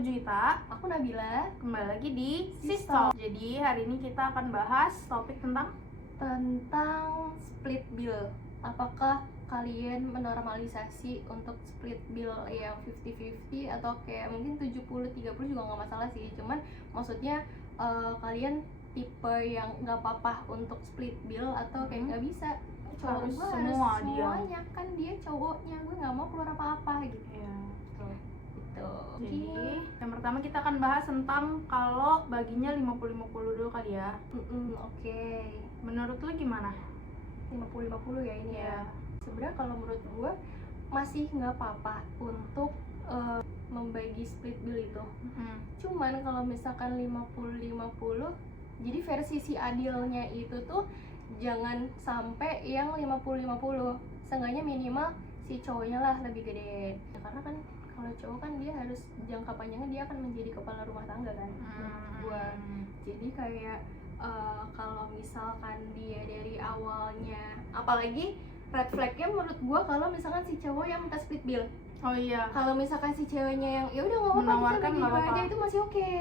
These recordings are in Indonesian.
Juwita. Aku Nabila. Kembali lagi di Sis Sistol. Jadi hari ini kita akan bahas topik tentang split bill. Apakah kalian menormalisasi untuk split bill yang 50-50 atau kayak mungkin 70-30 juga nggak masalah sih. Cuman maksudnya kalian tipe yang nggak apa-apa untuk split bill atau kayak nggak bisa cowok Harus gue semua harus dia. semuanya, kan dia cowoknya, gue nggak mau keluar apa-apa gitu. ya. Gitu. Jadi yang pertama kita akan bahas tentang kalau baginya 50-50 dulu kali ya. Oke. Menurut lu gimana? 50-50 ya ini ya. Sebenarnya kalau menurut gue masih nggak apa-apa untuk membagi split bill itu. Cuman kalau misalkan 50-50, jadi versi si adilnya itu tuh jangan sampai yang 50-50. Seenggaknya minimal si cowoknya lah lebih gede. Ya, karena kan kalau cowok kan dia harus jangka panjangnya dia akan menjadi kepala rumah tangga kan. Gua jadi kayak kalau misalkan dia dari awalnya, apalagi red flagnya menurut gua kalau misalkan si cowok yang minta split bill. Oh iya. Kalau misalkan si ceweknya yang ya udah nggak apa-apa kita Menawarkan bagi nggak dua apa-apa. aja, itu masih oke.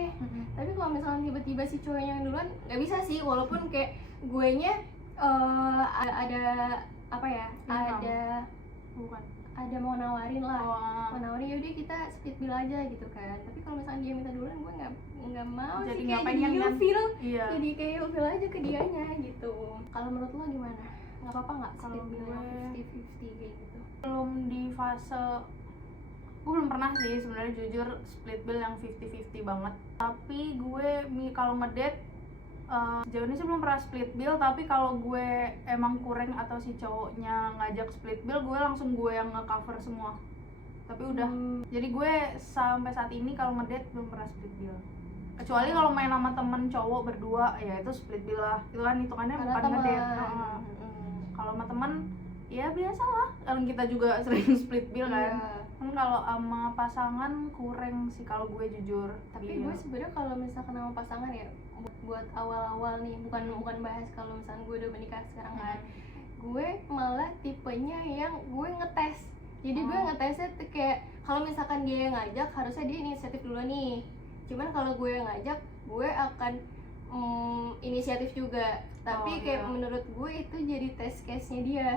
Tapi kalau misalkan tiba-tiba si cowoknya yang duluan, nggak bisa sih, walaupun kayak guenya ada apa ya, Bukan. ada mau nawarin lah, Oh, mau nawarin yaudah kita split bill aja gitu kan. Tapi kalau misalnya dia minta duluan, gue nggak mau Jadi sih, nggak kayak pengen jadi kan? ilfil, iya. jadi kayak ilfil aja ke dianya gitu. Kalau menurut lo gimana? Nggak apa-apa nggak Kalau split bill yang gue- 50-50 kayak gitu? Belum di fase, gue belum pernah sih sebenarnya jujur split bill yang 50-50 banget. Tapi gue kalau ngedate sejauh ini sih belum pernah split bill. Tapi kalau gue emang kurang atau si cowoknya ngajak split bill, gue langsung gue yang nge-cover semua. Tapi udah, jadi gue sampai saat ini kalau ngedate belum pernah split bill. Kecuali kalau main sama temen cowok berdua, ya itu split bill lah. Itu kan hitungannya Karena bukan teman. ngedate. Kalau sama temen ya biasa lah, kan kita juga sering split bill kan. Iya. Kan kalau sama pasangan kurang sih kalau gue jujur. Tapi gue sebenarnya kalau misalkan sama pasangan ya, buat awal-awal nih, bukan bahas kalau misalkan gue udah menikah sekarang kan, gue malah tipenya yang gue ngetes. Jadi gue ngetesnya tuh kayak kalau misalkan dia yang ngajak, harusnya dia inisiatif dulu nih. Cuman kalau gue yang ngajak, gue akan inisiatif juga. Tapi kayak menurut gue itu jadi test case-nya dia.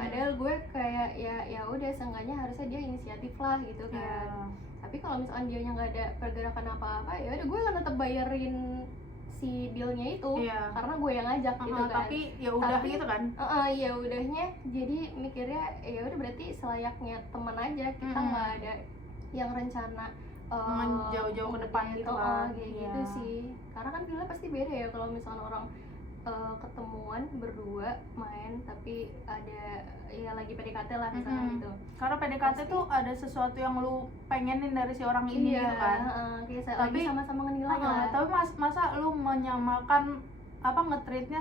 Padahal gue kayak ya udah, seenggaknya harusnya dia inisiatif lah gitu kan. Tapi kalau misalkan dia nggak ada pergerakan apa-apa, ya udah gue akan tetap bayarin si billnya itu. Karena gue yang ngajak gitu kan. Tapi ya udah gitu kan. Ya udahnya, jadi mikirnya ya udah berarti selayaknya teman aja, kita nggak ada yang rencana jauh-jauh ke depan gitu kan. Kayak gitu sih. Karena kan billnya pasti beda ya kalau misalkan orang ketemuan berdua main tapi ada ya lagi PDKT lah misalnya gitu. Karena PDKT Pasti. tuh ada sesuatu yang lu pengenin dari si orang ini gitu kan. Kayak Tapi lagi sama-sama ngenilai lah. Tapi masa lu menyamakan apa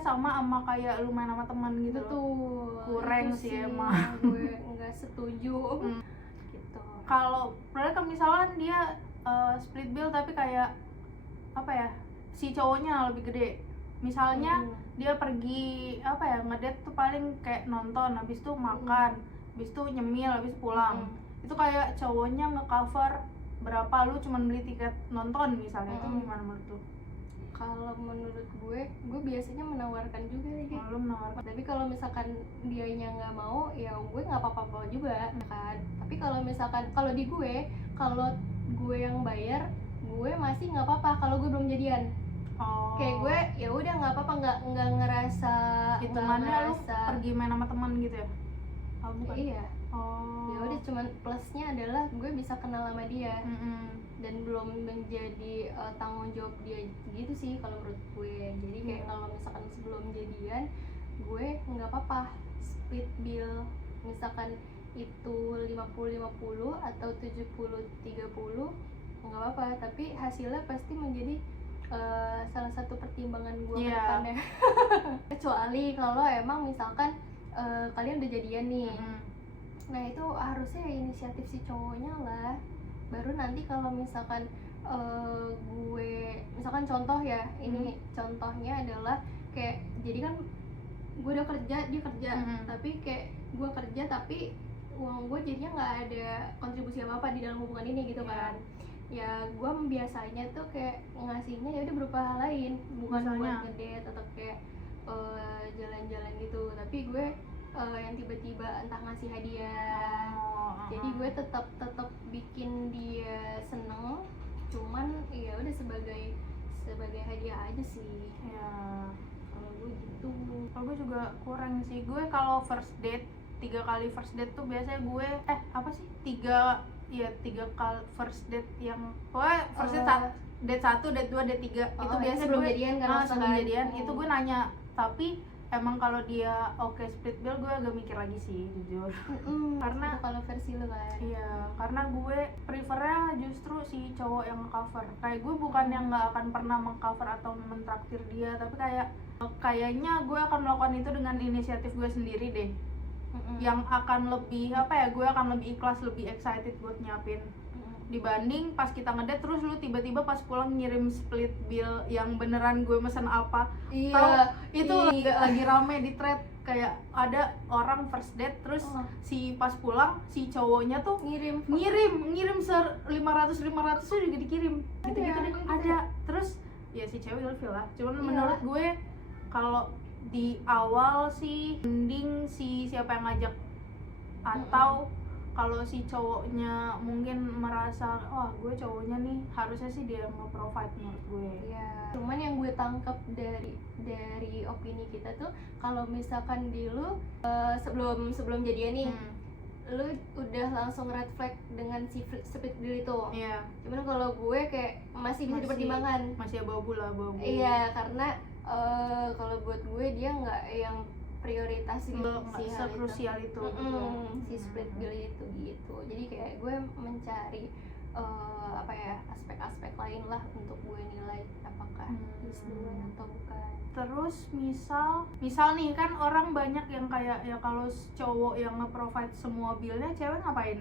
sama kayak lu main sama teman gitu. Betul. Kurang Itu sih emang. Gue nggak setuju. Gitu. Kalau misalkan dia split bill tapi kayak apa ya, si cowoknya lebih gede. Misalnya dia pergi ngedate tuh paling kayak nonton, habis itu makan, habis itu nyemil, habis itu pulang. Itu kayak cowoknya nge-cover berapa, lu cuman beli tiket nonton misalnya. Itu gimana menurut lu? Kalau menurut gue biasanya menawarkan juga gitu. Lu menawarkan. Tapi kalau misalkan dianya nggak mau, ya gue nggak apa-apa juga kan. Tapi kalau misalkan kalau di gue, kalau gue yang bayar, gue masih nggak apa-apa kalau gue belum jadian. Kayak gue ya udah nggak apa-apa, nggak ngerasa hitungannya lu pergi main sama teman gitu ya? Bukan? Iya. Ya udah, cuman plusnya adalah gue bisa kenal sama dia. Dan belum menjadi tanggung jawab dia gitu sih kalau menurut gue. Jadi kayak kalau misalkan sebelum jadian, gue nggak apa-apa split bill, misalkan itu 50-50 atau 70-30 nggak apa-apa, tapi hasilnya pasti menjadi salah satu pertimbangan gue ke depannya. Kecuali kalau emang misalkan kalian udah jadian nih, nah itu harusnya inisiatif si cowoknya lah. Baru nanti kalau misalkan gue misalkan contoh ya, ini contohnya adalah kayak jadi kan gue udah kerja, dia kerja, tapi kayak gue kerja tapi uang gue jadinya nggak ada kontribusi apa-apa di dalam hubungan ini gitu kan. ya gue biasanya tuh kayak ngasihnya ya udah berupa hal lain, bukan Misalnya? buat ngedate atau kayak jalan-jalan gitu, tapi gue yang tiba-tiba entah ngasih hadiah. Jadi gue tetap bikin dia seneng, cuman ya udah sebagai hadiah aja sih. Ya, Kalau gue gitu. kalau gue juga kurang sih. Gue kalau first date 3 kali first date tuh biasanya gue apa sih 3 kali first date yang pokoknya first date 1, date 2, date 3 itu biasanya sebelum gue jadian kan, sebelum jadian itu gue nanya, tapi emang kalau dia oke split bill gue agak mikir lagi sih jujur. Karena kalau versi lu kan. iya, karena gue prefernya justru si cowok yang cover. Kayak gue bukan yang nggak akan pernah mengcover atau mentraktir dia, tapi kayaknya gue akan melakukan itu dengan inisiatif gue sendiri deh. Yang akan lebih gue akan lebih ikhlas, lebih excited buat nyiapin dibanding pas kita ngedate terus lu tiba-tiba pas pulang ngirim split bill yang beneran gue mesen apa. Iya. Tahu itu lagi rame di thread, kayak ada orang first date terus si pas pulang si cowoknya tuh ngirim 500 tuh juga dikirim gitu-gitu deh. Ada. Terus ya si cewek ilfil lah. Cuman menurut gue kalau di awal sih mending si siapa yang ngajak, atau kalau si cowoknya mungkin merasa gue cowoknya nih harusnya sih dia yang nge-provide menurut gue. Iya. Cuman yang gue tangkap dari opini kita tuh kalau misalkan di lu sebelum jadian nih, lu udah langsung red flag dengan si split bill itu. Iya. Cuman kalau gue kayak masih bisa dipertimbangkan. Masih abu-abu. Iya, karena kalau buat gue dia nggak yang prioritas gitu sih, sekrusial itu. Si split bill itu gitu. Jadi kayak gue mencari aspek-aspek lain lah untuk gue nilai apakah this the one atau bukan. Terus misal nih kan orang banyak yang kayak ya kalau cowok yang nge-provide semua billnya, cewek ngapain?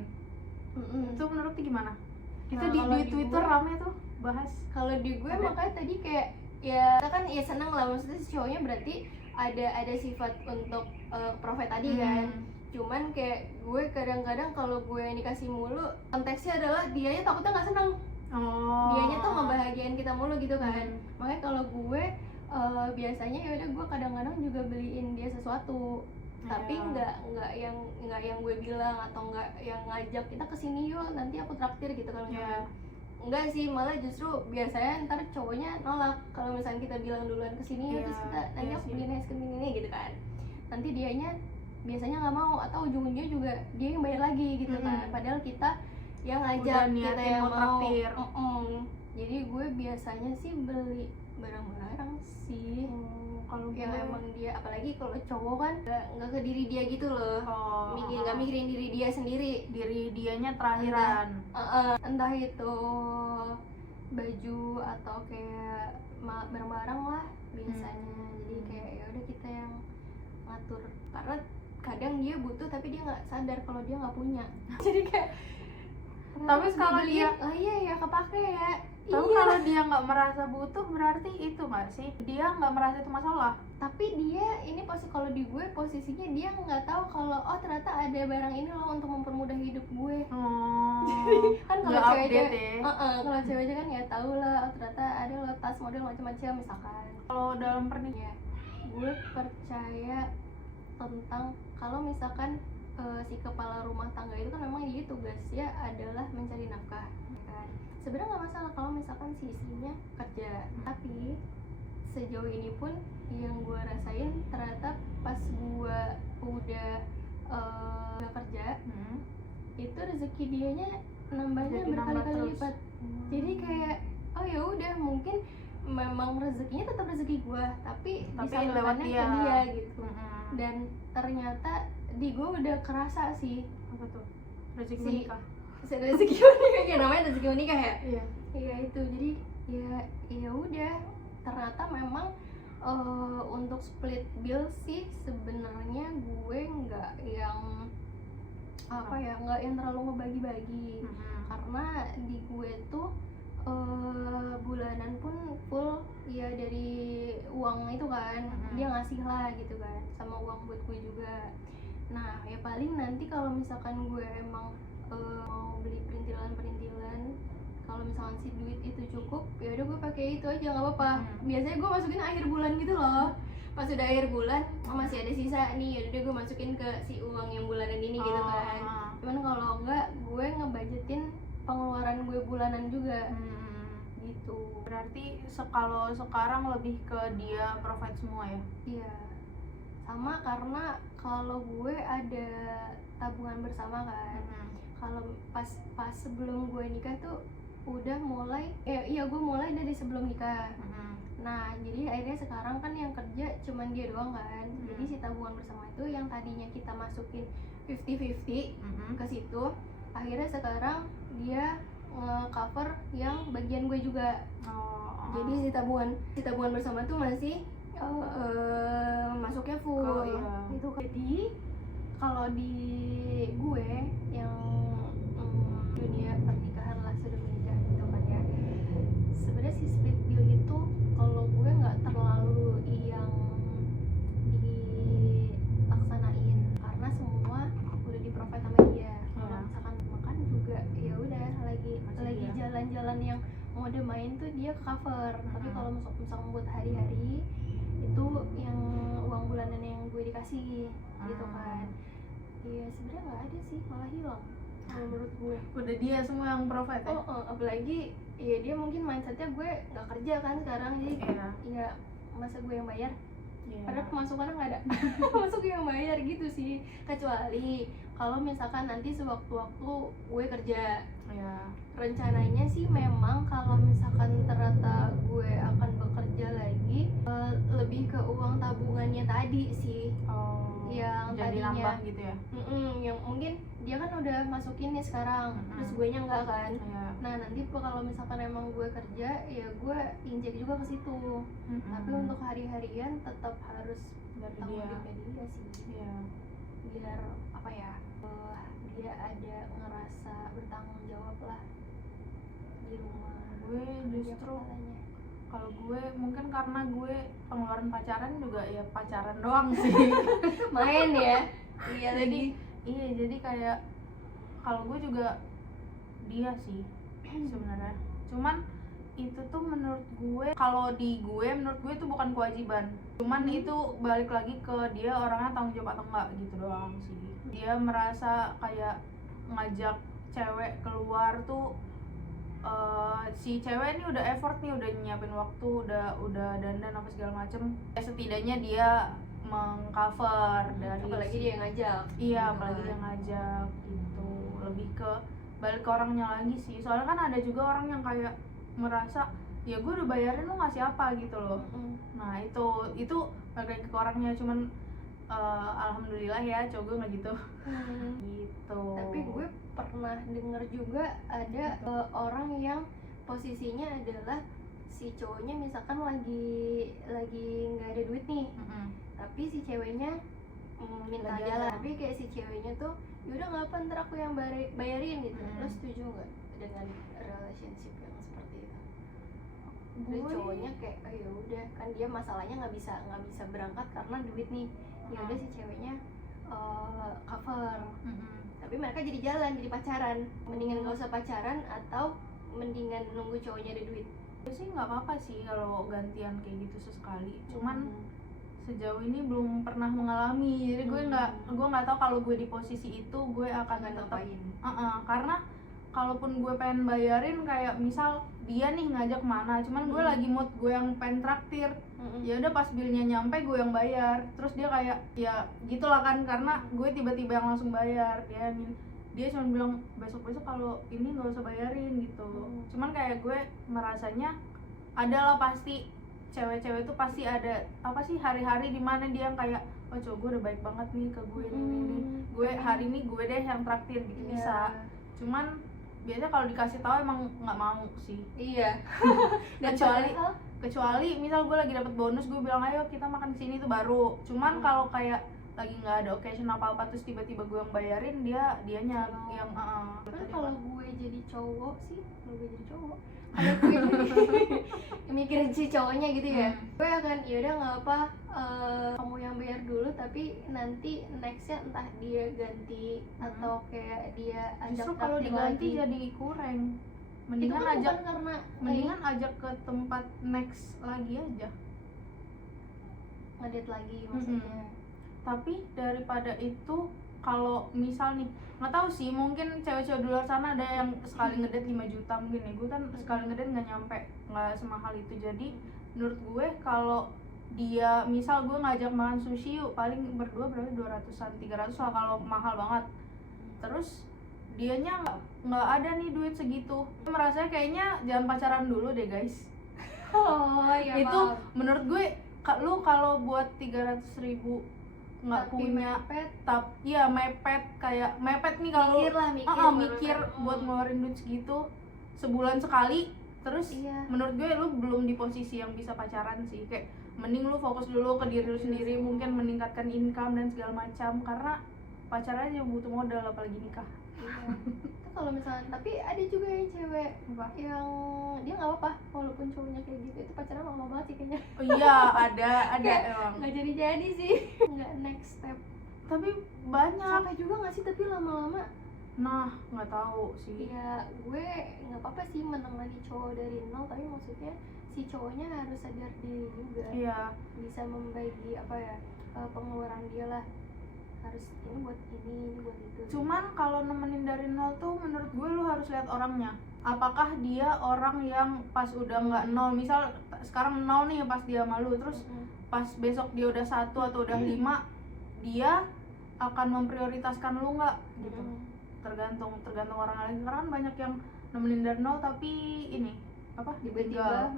Itu menurut lu gimana? Itu di Twitter rame tuh bahas. Kalau di gue makanya tadi kayak ya kita kan ya seneng lah, maksudnya si cowoknya berarti ada sifat untuk provide tadi kan. Cuman kayak gue kadang-kadang kalau gue yang dikasih mulu, konteksnya adalah dianya takutnya nggak seneng. Dianya tuh ngebahagiain kita mulu gitu kan. Makanya kalau gue biasanya ya udah gue kadang-kadang juga beliin dia sesuatu, tapi nggak yang gue bilang atau nggak yang ngajak kita kesini yuk nanti aku traktir gitu kalau misalnya. Enggak sih, malah justru biasanya ntar cowoknya nolak kalau misalnya kita bilang duluan kesini terus kita nanti aku beliin es krim ini gitu kan. Nanti dianya biasanya nggak mau atau ujung-ujungnya juga dia yang bayar lagi gitu kan. Padahal kita yang ngajak, kita yang mau traktir. Jadi gue biasanya sih beli barang-barang sih. Kalau yang emang dia, apalagi kalau cowok kan nggak ke diri dia gitu loh. Nggak mikirin diri dia sendiri, diri dianya terakhiran. Entah itu baju atau kayak barang-barang lah biasanya. Jadi kayak ya udah kita yang ngatur, karena kadang dia butuh tapi dia nggak sadar kalau dia nggak punya. Jadi kayak tapi kalau dia iya kepake ya. Tapi kalau dia nggak merasa butuh berarti itu nggak sih, dia nggak merasa itu masalah. Tapi dia ini kalau di gue posisinya dia nggak tahu kalau ternyata ada barang ini loh untuk mempermudah hidup gue. Jadi kan kalau cewek-cewek kalau cewek kan ya tahu lah, ternyata ada loh tas model macam-macam misalkan. Kalau dalam pernikahan gue percaya tentang kalau misalkan si kepala rumah tangga itu kan memang dia tugasnya adalah mencari nafkah kan. Sebenarnya nggak masalah kalau misalkan si istrinya kerja, tapi sejauh ini pun yang gue rasain ternyata pas gue udah nggak kerja, itu rezeki dianya nambahnya berkali-kali lipat. Jadi kayak ya udah mungkin memang rezekinya tetap rezeki gue, tapi disalurkannya ke dia gitu. Dan ternyata di gue udah kerasa sih apa tuh rezeki menikah. Rezeki menikah ya, namanya rezeki menikah ya. Iya itu, jadi ya udah ternyata memang untuk split bill sih sebenarnya gue nggak yang nggak yang terlalu ngebagi-bagi. Karena di gue tuh bulanan pun full ya dari uang itu kan. Dia ngasih lah gitu kan, sama uang buat gue juga. Nah ya paling nanti kalau misalkan gue emang mau beli perintilan, kalau misalkan itu cukup, ya udah gue pakai itu aja nggak apa-apa. Biasanya gue masukin akhir bulan gitu loh. Pas udah akhir bulan masih ada sisa nih, ya udah gue masukin ke si uang yang bulanan ini gitu kan. Cuman kalau enggak, gue ngebudgetin pengeluaran gue bulanan juga. Gitu. Berarti kalau sekarang lebih ke dia provide semua ya? Iya. Sama karena kalau gue ada tabungan bersama kan. Kalau pas sebelum gue nikah tuh udah mulai iya gue mulai dari sebelum nikah. Nah, jadi akhirnya sekarang kan yang kerja cuman dia doang kan. Jadi si tabungan bersama itu yang tadinya kita masukin 50-50 ke situ, akhirnya sekarang dia nge-cover yang bagian gue juga. Jadi si tabungan bersama tuh masih masuknya full gitu. Jadi kalau di gue yang dunia pernikahan lah, sudah menikah gitu kan ya, sebenarnya si split bill itu kalau gue nggak terlalu yang dilaksanain karena semua udah di-provide sama dia. Kalau misalkan makan juga ya udah lagi jalan-jalan yang mode main tuh dia cover. Tapi kalau misalkan buat hari-hari itu yang uang bulanan yang gue dikasih gitu kan. Iya sebenarnya nggak ada sih, malah hilang kalau menurut gue. Udah dia semua yang provide ya? Apalagi ya dia mungkin mindsetnya gue nggak kerja kan sekarang, jadi ya masa gue yang bayar. Padahal pemasukannya nggak ada. Masuk yang bayar gitu sih. Kecuali kalau misalkan nanti sewaktu-waktu gue kerja. Rencananya sih memang kalau misalkan ternyata gue akan bekerja lagi, lebih ke uang tabungannya tadi sih. Yang jadi tadinya nambah gitu ya? Yang mungkin dia kan udah masukin nih sekarang, terus gue nya enggak kan. Nah nanti kalau misalkan emang gue kerja, ya gue injek juga ke situ. Tapi untuk hari-harian tetap harus tanggung jawabnya dia sih. Biar apa ya, dia ada ngerasa bertanggung jawab lah di rumah. Gue justru kalau gue mungkin karena gue pengeluaran pacaran juga ya pacaran doang sih. Main ya. Jadi kayak kalau gue juga dia sih sebenarnya. Cuman itu tuh menurut gue, kalau di gue menurut gue itu bukan kewajiban. Cuman itu balik lagi ke dia orangnya tanggung jawab atau enggak gitu doang sih. Dia merasa kayak ngajak cewek keluar tuh, si cewek ini udah effort nih, udah nyiapin waktu, udah dandan apa segala macem. Setidaknya dia mengcover dari, apalagi dia ngajak. Apalagi dia ngajak gitu. Lebih ke balik ke orangnya lagi sih. Soalnya kan ada juga orang yang kayak merasa ya gue udah bayarin lo ngasih apa gitu loh. Nah itu balik ke orangnya. Cuman alhamdulillah ya cowok gue nggak gitu. Gitu. Tapi gue pernah denger juga ada orang yang posisinya adalah si cowoknya misalkan lagi nggak ada duit nih, tapi si ceweknya minta jalan. Tapi kayak si ceweknya tuh yaudah nggak apa, ntar aku yang bayarin gitu. Lo setuju nggak dengan relationship yang seperti itu? Terus cowoknya kayak ya udah kan dia masalahnya nggak bisa berangkat karena duit nih, ya udah si ceweknya cover. Tapi mereka jadi jalan, jadi pacaran. Mendingan nggak usah pacaran atau mendingan nunggu cowoknya ada duit? Gue sih nggak apa-apa sih kalau gantian kayak gitu sesekali. Cuman sejauh ini belum pernah mengalami, jadi gue nggak tahu kalau gue di posisi itu gue akan tetap karena kalaupun gue pengen bayarin, kayak misal dia nih ngajak mana, cuman gue lagi mood gue yang pengen traktir, ya udah pas bilnya nyampe gue yang bayar, terus dia kayak ya gitulah kan, karena gue tiba-tiba yang langsung bayar. Dia cuma bilang besok kalau ini nggak usah bayarin gitu. Cuman kayak gue merasanya adalah pasti cewek-cewek itu pasti ada apa sih hari-hari dimana dia yang kayak oh cowok gue udah baik banget nih ke gue nih gue hari ini gue deh yang traktir gitu. Bisa, cuman biasanya kalau dikasih tahu emang nggak mau sih. kecuali misal gue lagi dapat bonus, gue bilang ayo kita makan sini tuh baru. Cuman kalau kayak lagi nggak ada occasion apa terus tiba-tiba gue yang bayarin, dianya yang kalau gue jadi cowok sih, kalau gue mikirin si cowoknya gitu ya, gue akan yaudah nggak apa, kamu yang bayar dulu, tapi nanti nextnya entah dia ganti atau kayak dia ajak justru kalau diganti lagi. jadi kurang mendingan kan ajak bukan karena mendingan ajak ke tempat next lagi aja. ngedate lagi maksudnya. Tapi daripada itu, kalau misal nih, nggak tahu sih, mungkin cewek-cewek di luar sana ada yang sekali ngedate 5 juta mungkin ya. Gue kan sekali ngedate nggak nyampe, nggak semahal itu. Jadi menurut gue kalau dia misal gue ngajak makan sushi yuk, paling berdua berapa, 200-an 300 lah kalau mahal banget. Terus dianya nggak ada nih duit segitu, merasa kayaknya jangan pacaran dulu deh guys. Oh iya, Itu paham. menurut gue lu kalau buat 300.000 nggak Tapi punya mepet, iya mepet, kayak mepet nih kalau mikir lah mikir baru- buat ngeluarin duit segitu sebulan sekali. Terus Iya. menurut gue lu belum di posisi yang bisa pacaran sih. Kayak mending lu fokus dulu ke diri lu sendiri, mungkin meningkatkan income dan segala macam, karena pacaran aja butuh modal apalagi nikah. Iya. Itu kalau misalnya, tapi ada juga yang cewek yang dia nggak apa-apa walaupun cowoknya kayak gitu, itu pacaran lama banget sih kayaknya. Oh iya, ada Kayak emang. nggak jadi sih, nggak next step. Tapi banyak. Sampai juga nggak sih, tapi lama-lama Nah, nggak tahu sih. ya gue nggak apa-apa sih menemani cowok dari nol, tapi maksudnya si cowoknya harus sadar diri juga, Iya. bisa membagi apa ya, pengeluaran dia lah, harus ini buat ini buat itu. Cuman kalau nemenin dari nol tuh menurut gue lu harus lihat orangnya. Apakah dia orang yang pas udah nggak nol, misal sekarang nol nih pas dia malu, terus pas besok dia udah 1 atau udah 5, dia akan memprioritaskan lu nggak gitu. Tergantung orang lain, karena kan banyak yang nemenin dari nol tapi ini apa tiba-tiba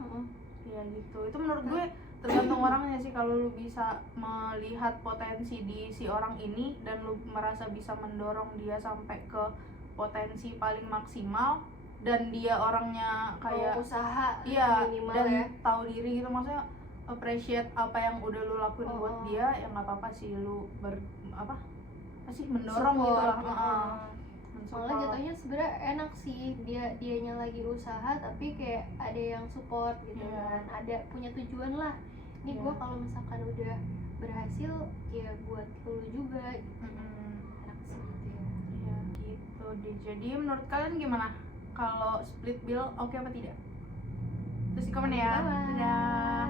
ya gitu. Itu menurut gue tergantung orangnya sih. Kalau lu bisa melihat potensi di si orang ini dan lu merasa bisa mendorong dia sampai ke potensi paling maksimal, dan dia orangnya kayak usaha iya minimal dan ya. tahu diri gitu, maksudnya appreciate apa yang udah lu lakuin buat Oh. dia, ya nggak apa-apa sih lu apa sih mendorong gitu lah. Malah jatuhnya sebenarnya enak sih, dianya lagi usaha tapi kayak ada yang support gitu. Iya. Kan ada punya tujuan lah, ini Iya. gue kalau misalkan udah berhasil ya buat lu juga gitu. Enak sih gitu ya. Iya gitu deh. Jadi menurut kalian gimana kalau split bill, oke apa tidak? Terus di komen ya. Bye-bye. Dadah.